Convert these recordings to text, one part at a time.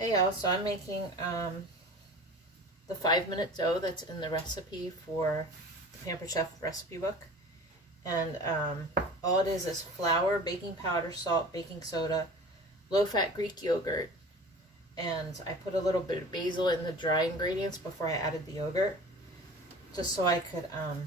Hey y'all, so I'm making the 5-minute dough that's in the recipe for the Pampered Chef recipe book. And all it is flour, baking powder, salt, baking soda, low-fat Greek yogurt, and I put a little bit of basil in the dry ingredients before I added the yogurt, just so I could, I'm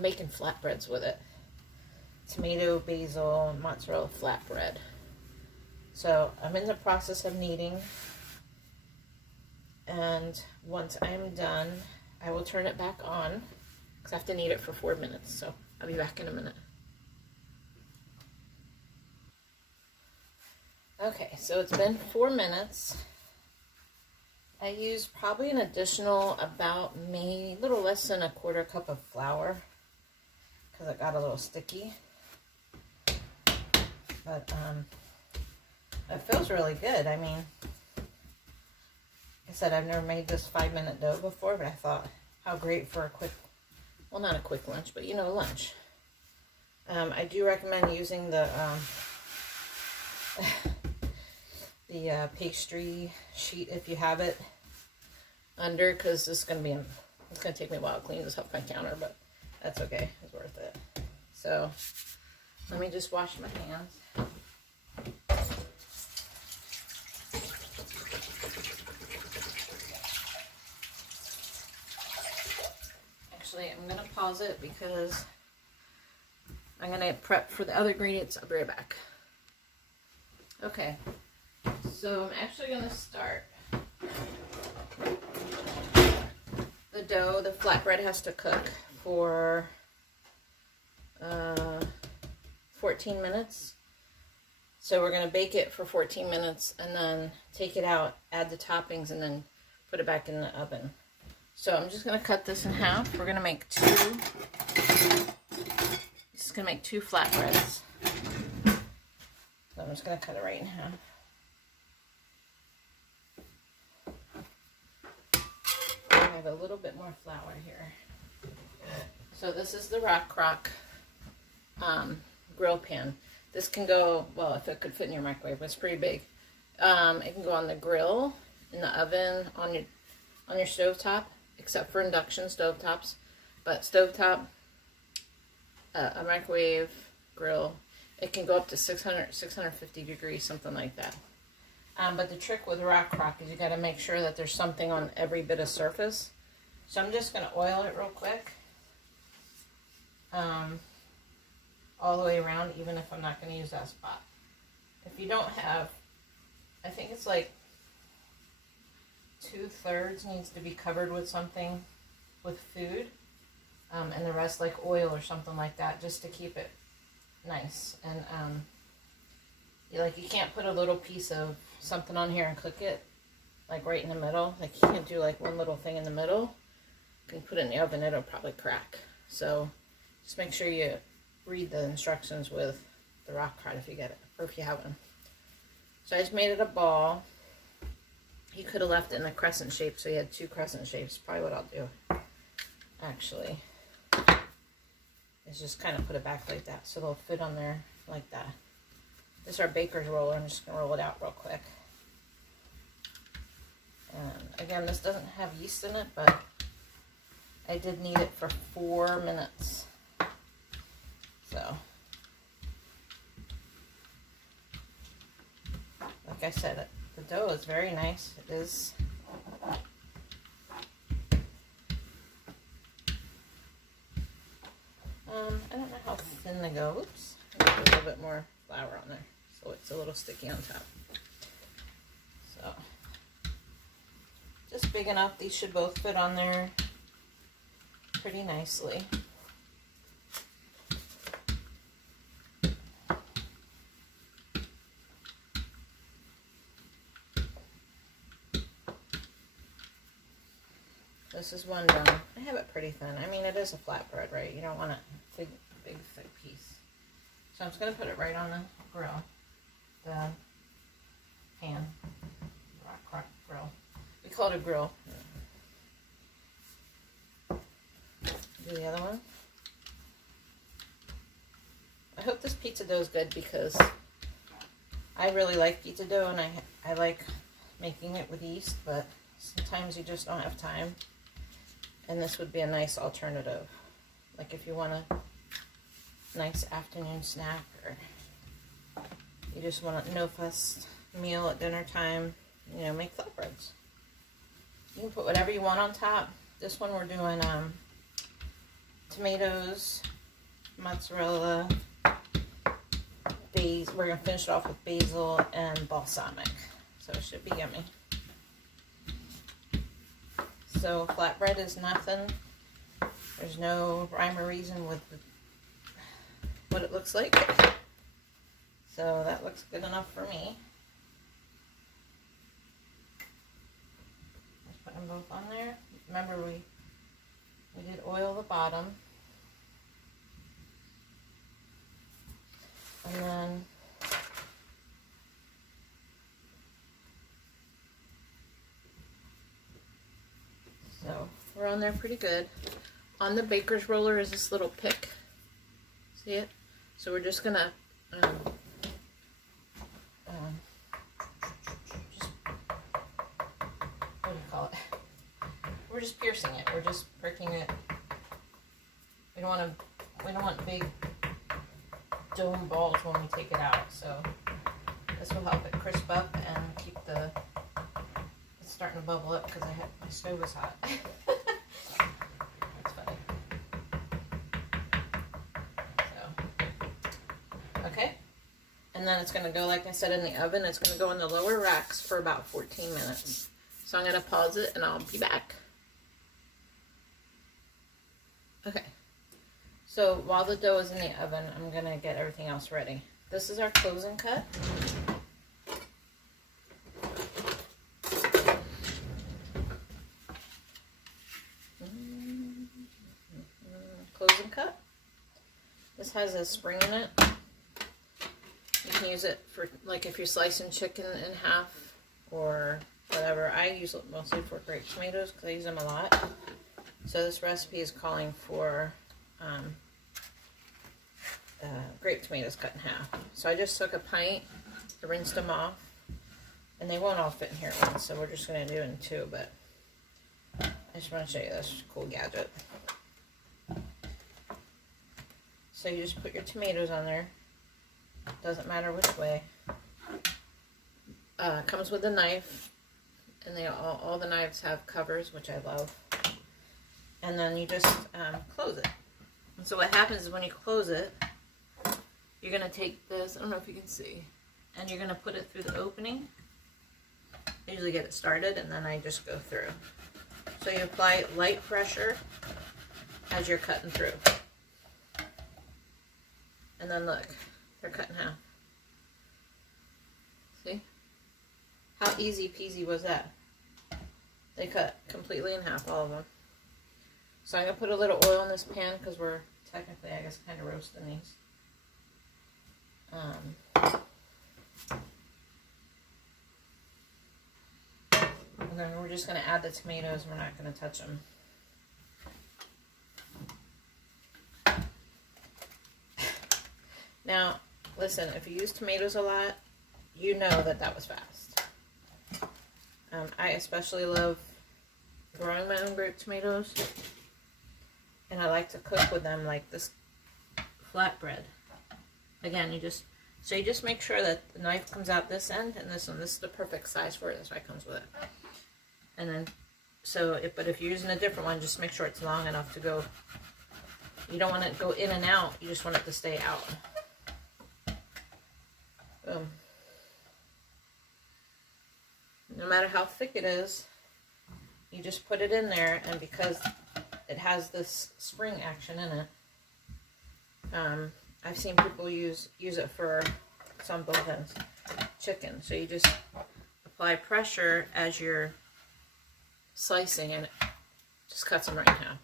making flatbreads with it. Tomato, basil, mozzarella flatbread. So I'm in the process of kneading, and once I'm done, I will turn it back on because I have to knead it for 4 minutes. So I'll be back in a minute. Okay, so it's been 4 minutes. I used probably an additional about maybe a little less than a quarter cup of flour because it got a little sticky. But it feels really good. I mean, like I said, I've never made this 5-minute dough before, but I thought how great for a quick, well, not a quick lunch, but you know, lunch. I do recommend using the pastry sheet if you have it under, because this is going to be, it's going to take me a while to clean this off my counter, but that's okay. It's worth it. So let me just wash my hands. Actually, I'm going to pause it because I'm going to prep for the other ingredients. I'll be right back. Okay, so I'm actually going to start. The dough, the flatbread has to cook for 14 minutes. So we're going to bake it for 14 minutes and then take it out, add the toppings, and then put it back in the oven. So I'm just going to cut this in half. We're going to make two. This is going to make 2 flatbreads. So I'm just going to cut it right in half. I have a little bit more flour here. So this is the Rock Crock grill pan. This can go, well, if it could fit in your microwave, it's pretty big. It can go on the grill, in the oven, on your stovetop, except for induction stovetops. But stovetop, a microwave, grill, it can go up to 650 degrees, something like that. But the trick with Rock Crock is you got to make sure that there's something on every bit of surface. So I'm just going to oil it real quick. All the way around, even if I'm not going to use that spot. If you don't have, I think it's like 2/3 needs to be covered with something, with food, and the rest like oil or something like that, just to keep it nice. And you can't put a little piece of something on here and cook it like right in the middle. Like you can't do like one little thing in the middle. You can put it in the oven, it'll probably crack. So just make sure you read the instructions with the Rock Crock if you get it, or if you have one. So I just made it a ball. You could have left it in a crescent shape, so you had 2 crescent shapes. Probably what I'll do, actually, is just kind of put it back like that, so they'll fit on there like that. This is our baker's roller. I'm just going to roll it out real quick. And again, this doesn't have yeast in it, but I did knead it for 4 minutes. So, like I said, the dough is very nice. It is. I don't know how thin they go. Oops. Put a little bit more flour on there, so it's a little sticky on top. So, just big enough. These should both fit on there pretty nicely. This is one done. I have it pretty thin. I mean, it is a flatbread, right? You don't want a big, thick piece. So I'm just going to put it right on the grill. The pan. Rock Crock grill. We call it a grill. Do the other one. I hope this pizza dough is good because I really like pizza dough, and I like making it with yeast, but sometimes you just don't have time. And this would be a nice alternative. Like if you want a nice afternoon snack, or you just want a no-fuss meal at dinner time, you know, make flatbreads. You can put whatever you want on top. This one we're doing tomatoes, mozzarella, basil. We're going to finish it off with basil and balsamic. So it should be yummy. So flatbread is nothing. There's no rhyme or reason with what it looks like. So that looks good enough for me. Just put them both on there. Remember we did oil the bottom. And then so we're on there pretty good. On the baker's roller is this little pick. See it? So we're just gonna just, what do you call it? We're just piercing it. We're just pricking it. We don't want big dome balls when we take it out. So this will help it crisp up and keep the. It's starting to bubble up because my stove is hot. That's funny. So okay, and then it's going to go, like I said, in the oven. It's going to go in the lower racks for about 14 minutes. So I'm going to pause it and I'll be back. Okay, so while the dough is in the oven, I'm going to get everything else ready. This is our closing cut. Closing cut. This has a spring in it. You can use it for, like, if you're slicing chicken in half or whatever. I use it mostly for grape tomatoes because I use them a lot. So this recipe is calling for grape tomatoes cut in half. So I just took a pint, rinsed them off, and they won't all fit in here at once, so we're just going to do it in two, but I just want to show you this cool gadget. So you just put your tomatoes on there. Doesn't matter which way. Comes with a knife, and all the knives have covers, which I love. And then you just close it. And so what happens is when you close it, you're going to take this, I don't know if you can see, and you're going to put it through the opening. I usually get it started, and then I just go through. So you apply light pressure as you're cutting through. And then look, they're cut in half. See? How easy peasy was that? They cut completely in half, all of them. So I'm going to put a little oil in this pan because we're technically, I guess, kind of roasting these. And then we're just going to add the tomatoes. We're not going to touch them. Now, listen, if you use tomatoes a lot, you know that was fast. I especially love growing my own grape tomatoes. And I like to cook with them like this flatbread. Again, you just make sure that the knife comes out this end and this one. This is the perfect size for it. That's why it comes with it. And then, but if you're using a different one, just make sure it's long enough to go. You don't want it to go in and out. You just want it to stay out. Boom. No matter how thick it is, you just put it in there, and because it has this spring action in it, I've seen people use it for some both ends. Chicken. So you just apply pressure as you're slicing, and it just cuts them right in half.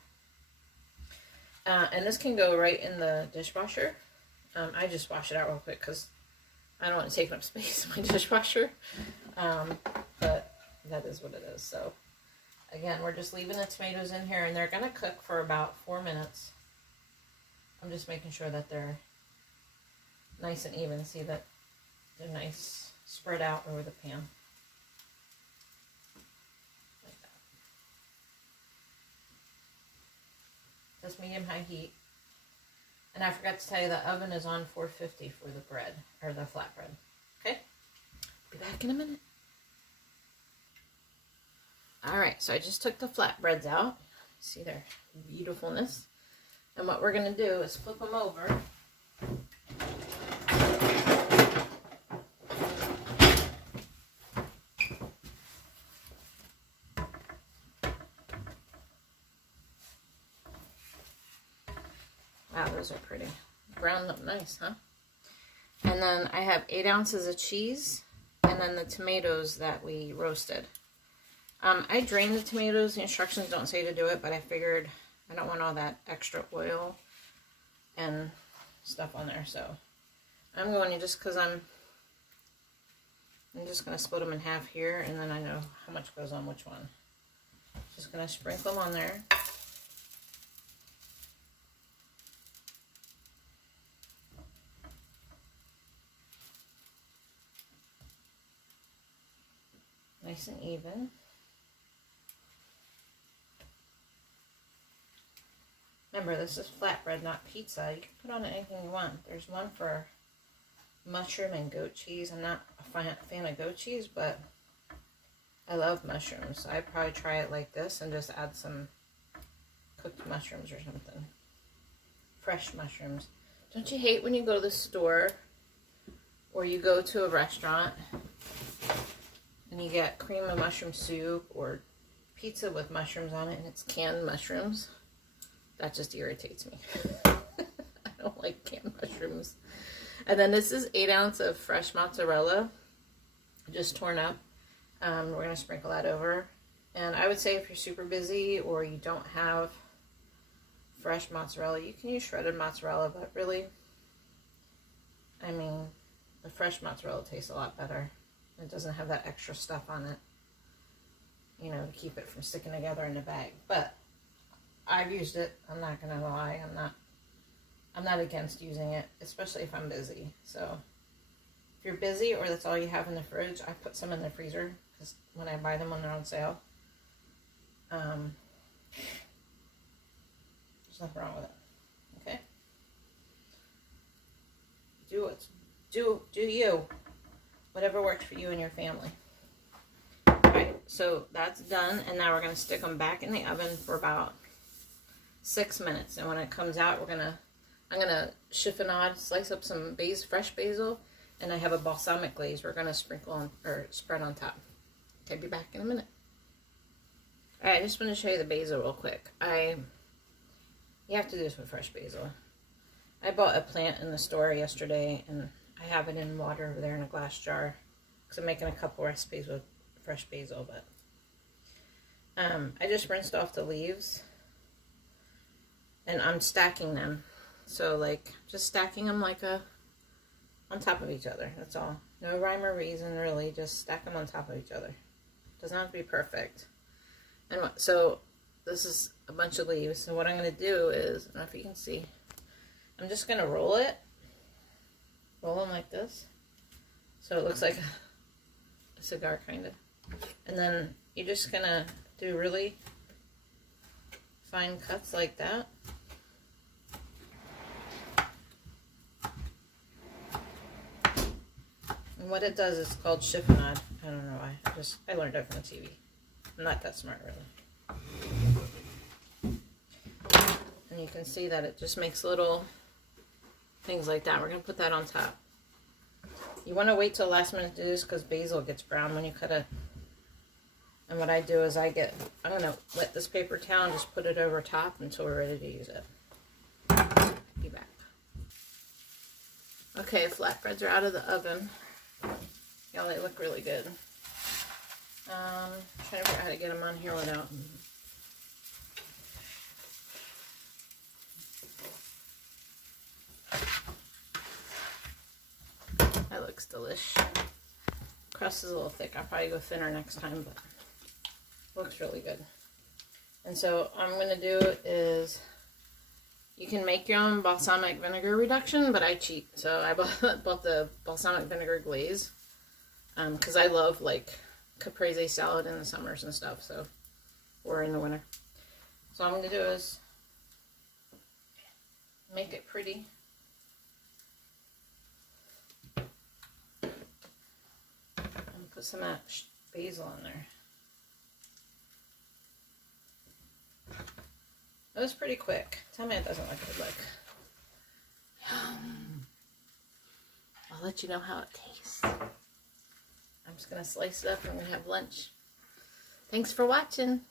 And this can go right in the dishwasher. I just wash it out real quick because I don't want to take up space in my dishwasher. But that is what it is. So again, we're just leaving the tomatoes in here, and they're going to cook for about 4 minutes. I'm just making sure that they're nice and even. See that they're nice spread out over the pan. this medium-high heat. And I forgot to tell you the oven is on 450 for the bread, or the flatbread. Okay? Be back in a minute. Alright, so I just took the flatbreads out. See their beautifulness. And what we're going to do is flip them over. Wow, those are pretty. Browned up nice, huh? And then I have 8 ounces of cheese, and then the tomatoes that we roasted. I drained the tomatoes. The instructions don't say to do it, but I figured I don't want all that extra oil and stuff on there. So I'm going to, just because I'm just going to split them in half here, and then I know how much goes on which one. Just going to sprinkle them on there. Nice and even. Remember, this is flatbread, not pizza. You can put on anything you want. There's one for mushroom and goat cheese. I'm not a fan of goat cheese, but I love mushrooms. So I'd probably try it like this and just add some cooked mushrooms or something. Fresh mushrooms. Don't you hate when you go to the store or you go to a restaurant and you get cream of mushroom soup or pizza with mushrooms on it and it's canned mushrooms? That just irritates me. I don't like canned mushrooms. And then this is 8 ounces of fresh mozzarella, just torn up. We're going to sprinkle that over. And I would say if you're super busy or you don't have fresh mozzarella, you can use shredded mozzarella, but really, I mean, the fresh mozzarella tastes a lot better. It doesn't have that extra stuff on it, you know, to keep it from sticking together in the bag. But I've used it. I'm not gonna lie. I'm not against using it, especially if I'm busy. So if you're busy or that's all you have in the fridge, I put some in the freezer because when I buy them when they're on sale, there's nothing wrong with it. Okay. Do you. Whatever works for you and your family. Alright, so that's done, and now we're going to stick them back in the oven for about 6 minutes. And when it comes out, I'm gonna chiffonade, slice up some fresh basil, and I have a balsamic glaze we're gonna sprinkle on, or spread on top. Okay, be back in a minute. Alright, I just want to show you the basil real quick. You have to do this with fresh basil. I bought a plant in the store yesterday, and I have it in water over there in a glass jar because I'm making a couple recipes with fresh basil. But I just rinsed off the leaves, and I'm stacking them. So like just stacking them like on top of each other. That's all. No rhyme or reason really. Just stack them on top of each other. Doesn't have to be perfect. And so this is a bunch of leaves. So what I'm going to do is, I don't know if you can see, I'm just going to roll it. Roll them like this. So it looks like a cigar kind of. And then you're just going to do really fine cuts like that. And what it does is called chiffonade. I don't know why. I learned it from TV. I'm not that smart really. And you can see that it just makes little things like that. We're going to put that on top. You want to wait till the last minute to do this because basil gets brown when you cut it. And what I do is I'm going to wet this paper towel and just put it over top until we're ready to use it. Be back. Okay, flatbreads are out of the oven. Y'all, they look really good. I'm trying to figure out how to get them on here without... That looks delish. Crust is a little thick. I'll probably go thinner next time, but looks really good. And so what I'm going to do is, you can make your own balsamic vinegar reduction, but I cheat. So I bought the balsamic vinegar glaze because I love like caprese salad in the summers and stuff, so, or in the winter. So what I'm going to do is pretty. And put some basil in there. That was pretty quick. Tell me it doesn't look good. Look. I'll let you know how it tastes. I'm just going to slice it up and we're going to have lunch. Thanks for watching.